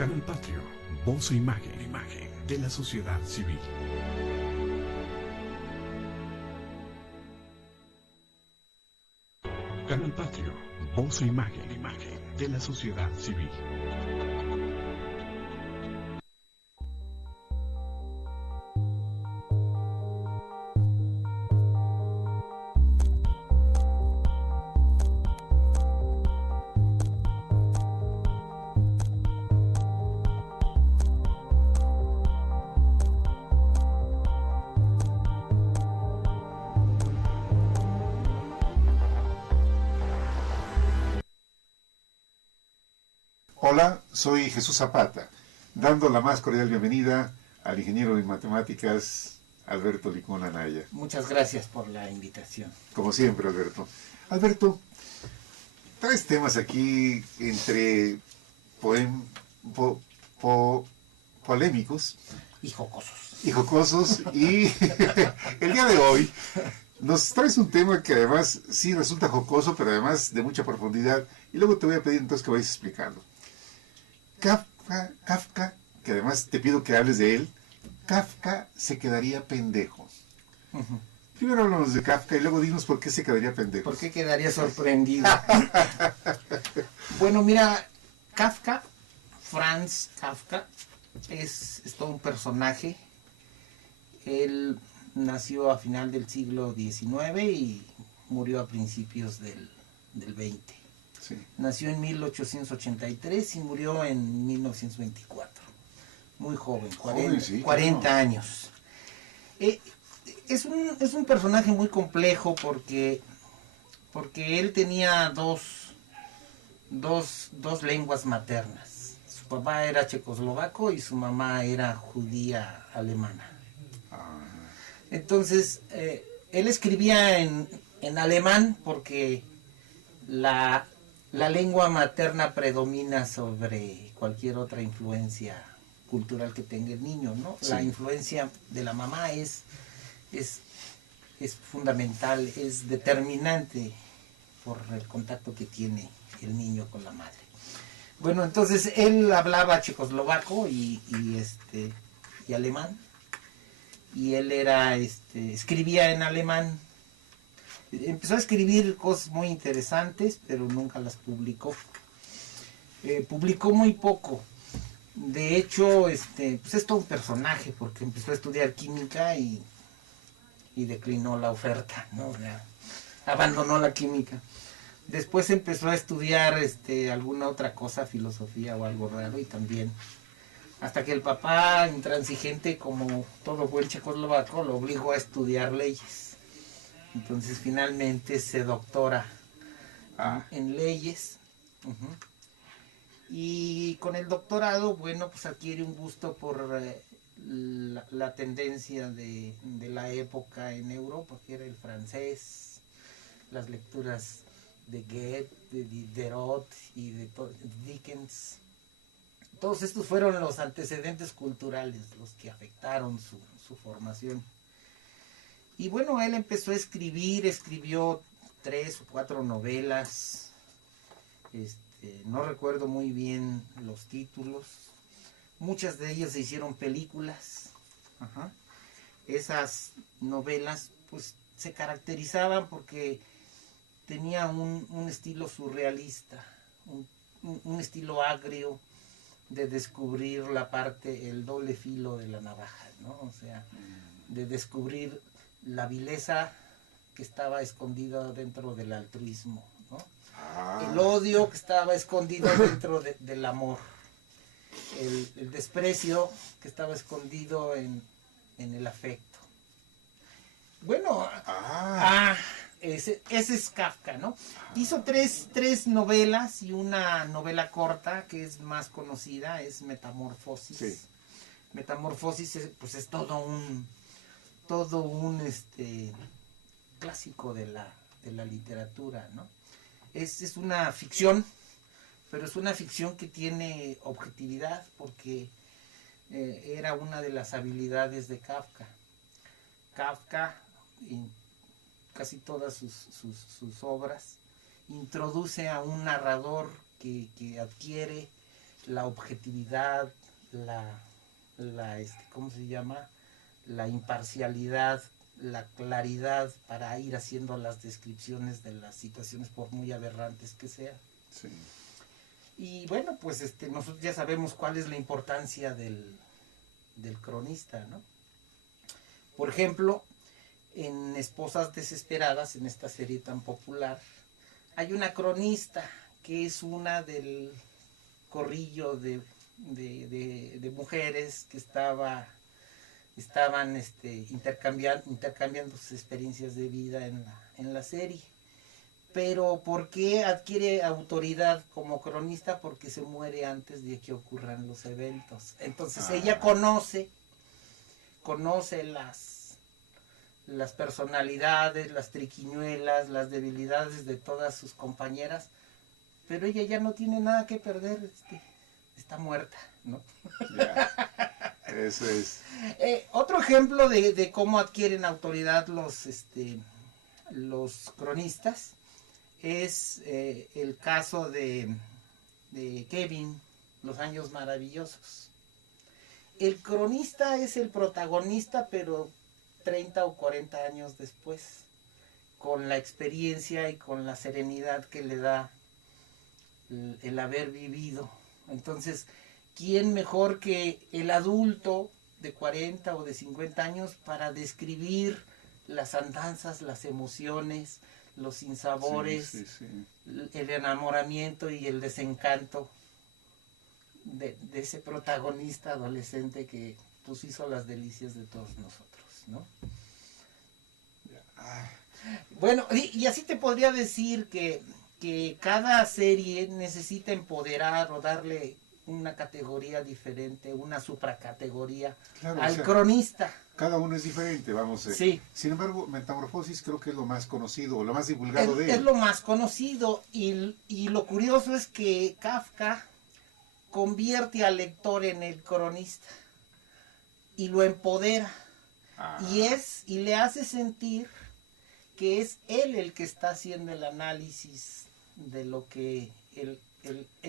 Canal Patrio, voz e imagen, de la sociedad civil. Canal Patrio, voz e imagen, de la sociedad civil. Hola, soy Jesús Zapata, dando la más cordial bienvenida al ingeniero en matemáticas Alberto Licón Anaya. Muchas gracias por la invitación. Como siempre, Alberto. Alberto, traes temas aquí entre polémicos Y jocosos. y jocosos y el día de hoy nos traes un tema que además sí resulta jocoso, pero además de mucha profundidad, y luego te voy a pedir entonces que vayas explicando. Kafka, que además te pido que hables de él. Kafka se quedaría pendejo. Primero hablamos de Kafka y luego dinos por qué se quedaría pendejo. ¿Por qué quedaría sorprendido? Bueno, mira, Kafka, Franz Kafka, es todo un personaje. Él nació a final del siglo XIX y murió a principios del XX. Sí. Nació en 1883 y murió en 1924. Muy joven, 40 años. Es un personaje muy complejo porque él tenía dos lenguas maternas. Su papá era checoslovaco y su mamá era judía alemana. Entonces, él escribía en alemán porque la lengua materna predomina sobre cualquier otra influencia cultural que tenga el niño, ¿no? Sí. La influencia de la mamá es fundamental, es determinante por el contacto que tiene el niño con la madre. Bueno, entonces él hablaba checoslovaco y alemán, y él escribía en alemán. Empezó a escribir cosas muy interesantes, pero nunca las publicó. Publicó muy poco. De hecho, pues es todo un personaje, porque empezó a estudiar química y declinó la oferta, ¿no? O sea, abandonó la química. Después empezó a estudiar alguna otra cosa, filosofía o algo raro, y también, hasta que el papá, intransigente como todo buen checoslovaco, lo obligó a estudiar leyes. Entonces finalmente se doctora en leyes. Y con el doctorado, bueno, pues adquiere un gusto por la tendencia de la época en Europa, que era el francés, las lecturas de Goethe, de Diderot y de Dickens. Todos estos fueron los antecedentes culturales, los que afectaron su formación. Y bueno, él empezó a escribió 3 o 4 novelas. No recuerdo muy bien los títulos. Muchas de ellas se hicieron películas. Esas novelas pues se caracterizaban porque tenía un estilo surrealista, un estilo agrio de descubrir el doble filo de la navaja, ¿no? O sea, de descubrir la vileza que estaba escondida dentro del altruismo, ¿no? El odio que estaba escondido dentro del amor, el desprecio que estaba escondido en el afecto. Bueno, ese es Kafka, ¿no? Hizo tres novelas y una novela corta que es más conocida, es Metamorfosis. Sí. Metamorfosis es todo un clásico de la literatura, ¿no? Es una ficción, pero es una ficción que tiene objetividad porque era una de las habilidades de Kafka. Kafka, en casi todas sus obras, introduce a un narrador que adquiere la objetividad, ¿cómo se llama? La imparcialidad, la claridad para ir haciendo las descripciones de las situaciones por muy aberrantes que sean. Sí. Y bueno, pues nosotros ya sabemos cuál es la importancia del cronista, ¿no? Por ejemplo, en Esposas Desesperadas, en esta serie tan popular, hay una cronista que es una del corrillo de mujeres que estaban intercambiando sus experiencias de vida en la serie. Pero ¿por qué adquiere autoridad como cronista? Porque se muere antes de que ocurran los eventos. Entonces ella conoce las personalidades, las triquiñuelas, las debilidades de todas sus compañeras, pero ella ya no tiene nada que perder, está muerta, ¿no? Ya. Eso es. Otro ejemplo de cómo adquieren autoridad los cronistas es el caso de Kevin, Los Años Maravillosos. El cronista es el protagonista, pero 30 o 40 años después, con la experiencia y con la serenidad que le da el haber vivido. Entonces, ¿quién mejor que el adulto de 40 o de 50 años para describir las andanzas, las emociones, los sinsabores, el enamoramiento y el desencanto de ese protagonista adolescente que pues hizo las delicias de todos nosotros, ¿no? Bueno, y así te podría decir que cada serie necesita empoderar o darle una categoría diferente, una supracategoría al cronista. Cada uno es diferente, vamos. Sí. Sin embargo, Metamorfosis creo que es lo más conocido, o lo más divulgado de él. Es lo más conocido, y lo curioso es que Kafka convierte al lector en el cronista y lo empodera y le hace sentir que es él el que está haciendo el análisis de lo que el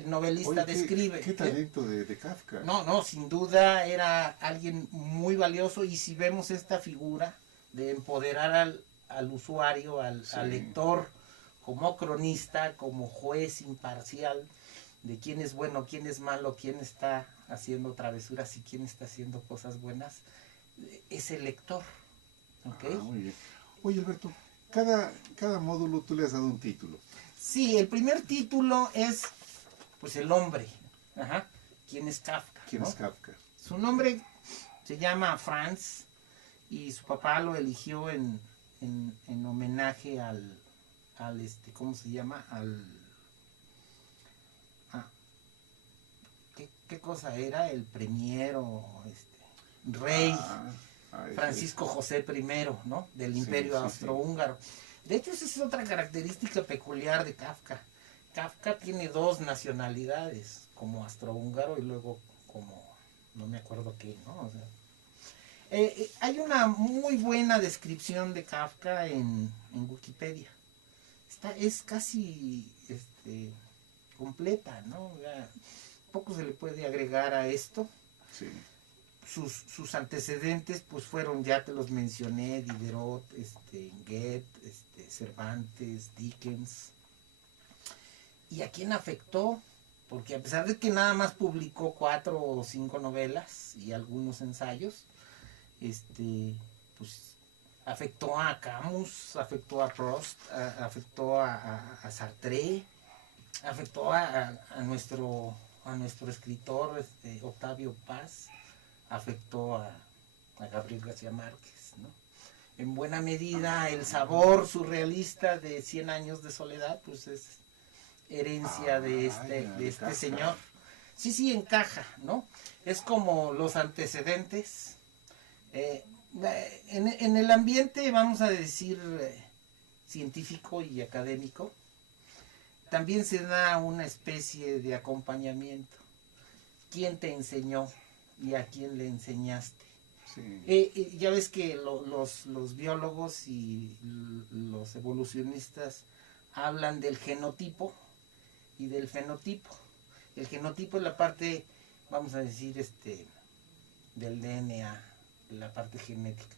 novelista describe. ¿Qué talento de Kafka? No, sin duda era alguien muy valioso, y si vemos esta figura de empoderar al usuario, al lector, como cronista, como juez imparcial, de quién es bueno, quién es malo, quién está haciendo travesuras y quién está haciendo cosas buenas, es el lector. ¿Okay? Muy bien. Oye, Alberto, cada módulo tú le has dado un título. Sí, el primer título es pues el hombre. ¿Quién es Kafka? ¿Quién es Kafka? Su nombre se llama Franz, y su papá lo eligió en homenaje al ¿cómo se llama? ¿Qué cosa era? El premier o rey Francisco José I, ¿no? Del Imperio Austrohúngaro. De hecho, esa es otra característica peculiar de Kafka. Kafka tiene dos nacionalidades, como austrohúngaro y luego como, no me acuerdo qué, ¿no? O sea, hay una muy buena descripción de Kafka en Wikipedia. Es casi completa, ¿no? Poco se le puede agregar a esto. Sí. Sus antecedentes pues fueron, ya te los mencioné, Diderot, Goethe, Cervantes, Dickens. ¿Y a quién afectó? Porque a pesar de que nada más publicó 4 o 5 novelas y algunos ensayos, pues afectó a Camus, afectó a Proust, afectó a Sartre, afectó a nuestro escritor Octavio Paz, afectó a Gabriel García Márquez, ¿no? En buena medida el sabor surrealista de 100 años de soledad pues es herencia de este señor. Sí, encaja, ¿no? Es como los antecedentes. En el ambiente, vamos a decir, científico y académico, también se da una especie de acompañamiento. ¿Quién te enseñó y a quién le enseñaste? Sí. Ya ves que los biólogos y los evolucionistas hablan del genotipo y del fenotipo. El genotipo es la parte, vamos a decir, del DNA, la parte genética.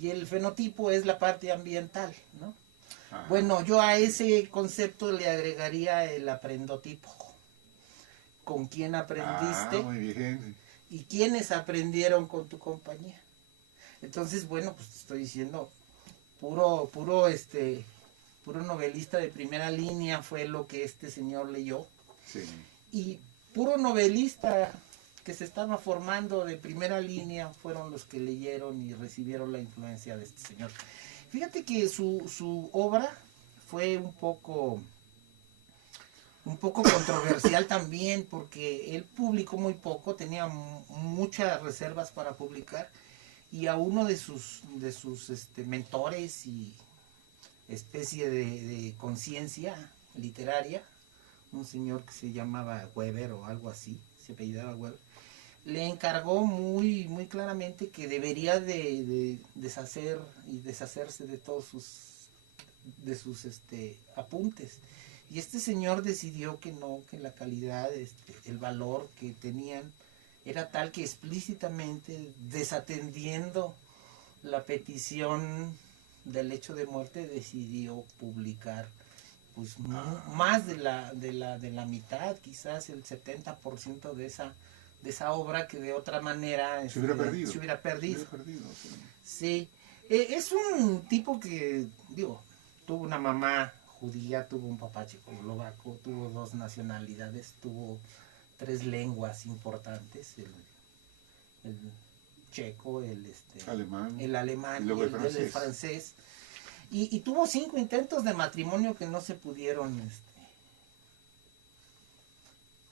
Y el fenotipo es la parte ambiental, ¿no? Ajá. Bueno, yo a ese concepto le agregaría el aprendotipo. ¿Con quién aprendiste? Muy bien. ¿Y quiénes aprendieron con tu compañía? Entonces, bueno, pues te estoy diciendo, puro novelista de primera línea fue lo que este señor leyó. Sí. Y puro novelista que se estaba formando de primera línea fueron los que leyeron y recibieron la influencia de este señor. Fíjate que su obra fue un poco controversial también, porque él publicó muy poco, tenía muchas reservas para publicar, y a uno de sus mentores y especie de conciencia literaria, un señor que se llamaba Weber o algo así, se apellidaba Weber, le encargó muy claramente que debería de deshacer y deshacerse de todos sus apuntes. Y este señor decidió que no, que la calidad, el valor que tenían era tal que explícitamente, desatendiendo la petición del hecho de muerte, decidió publicar pues más de la mitad, quizás el 70% de esa obra, que de otra manera se hubiera perdido. Se hubiera perdido. Sí. Sí. Es un tipo que, digo, tuvo una mamá judía, tuvo un papá checoslovaco, tuvo 2 nacionalidades, tuvo 3 lenguas importantes, el checo, el alemán y el francés. Y tuvo 5 intentos de matrimonio que no se pudieron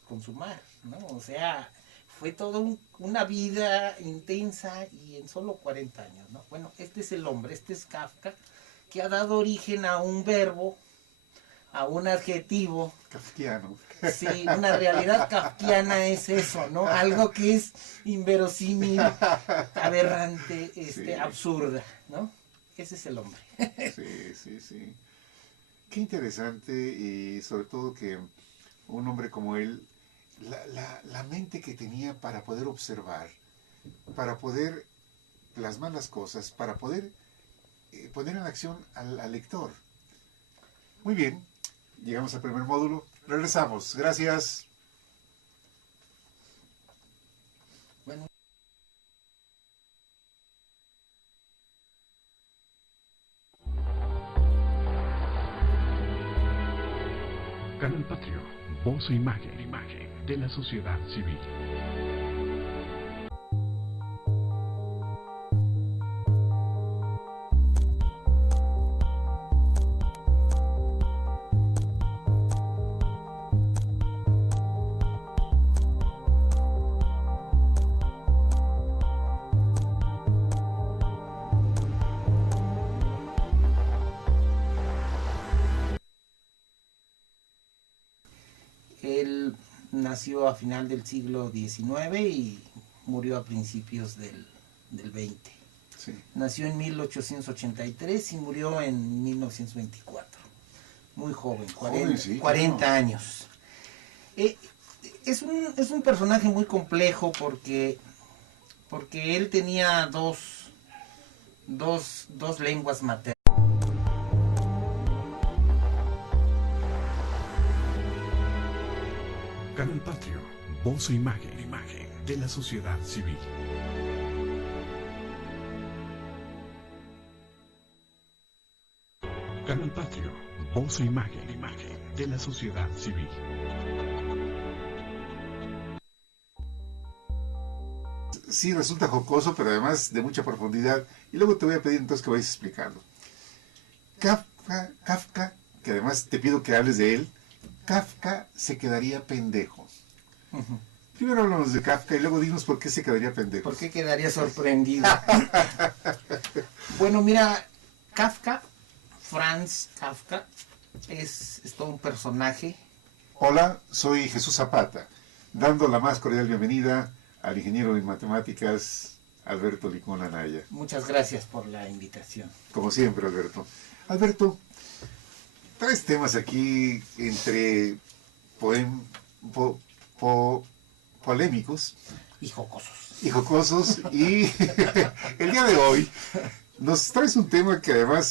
consumar, ¿no? O sea, fue toda una vida intensa y en solo 40 años, ¿no? Bueno, este es el hombre, este es Kafka, que ha dado origen a un verbo, a un adjetivo. Kafkiano. Sí, una realidad kafkiana es eso, ¿no? Algo que es inverosímil, aberrante, sí. Absurda, ¿no? Ese es el hombre. Sí. Qué interesante, y sobre todo que un hombre como él, la mente que tenía para poder observar, para poder plasmar las cosas, para poder poner en acción al lector. Muy bien, llegamos al primer módulo. Regresamos. Gracias. Bueno. Canal Patrio, voz e imagen de la sociedad civil. Él nació a final del siglo XIX y murió a principios del XX. Sí. Nació en 1883 y murió en 1924. Muy joven, 40 años. Es un personaje muy complejo porque él tenía dos lenguas maternas. Canal Patrio, voz e imagen de la sociedad civil. Canal Patrio, voz e imagen de la sociedad civil. Sí, resulta jocoso, pero además de mucha profundidad. Y luego te voy a pedir entonces que vayas explicando. Kafka, que además te pido que hables de él, Kafka se quedaría pendejo. Uh-huh. Primero hablamos de Kafka y luego dinos por qué se quedaría pendejo. ¿Por qué quedaría sorprendido? Bueno, mira, Franz Kafka, es todo un personaje. Hola, soy Jesús Zapata, dando la más cordial bienvenida al ingeniero en matemáticas Alberto Licón Anaya. Muchas gracias por la invitación. Como siempre, Alberto. Alberto, traes temas aquí entre polémicos Y jocosos. y jocosos. Y el día de hoy nos traes un tema que además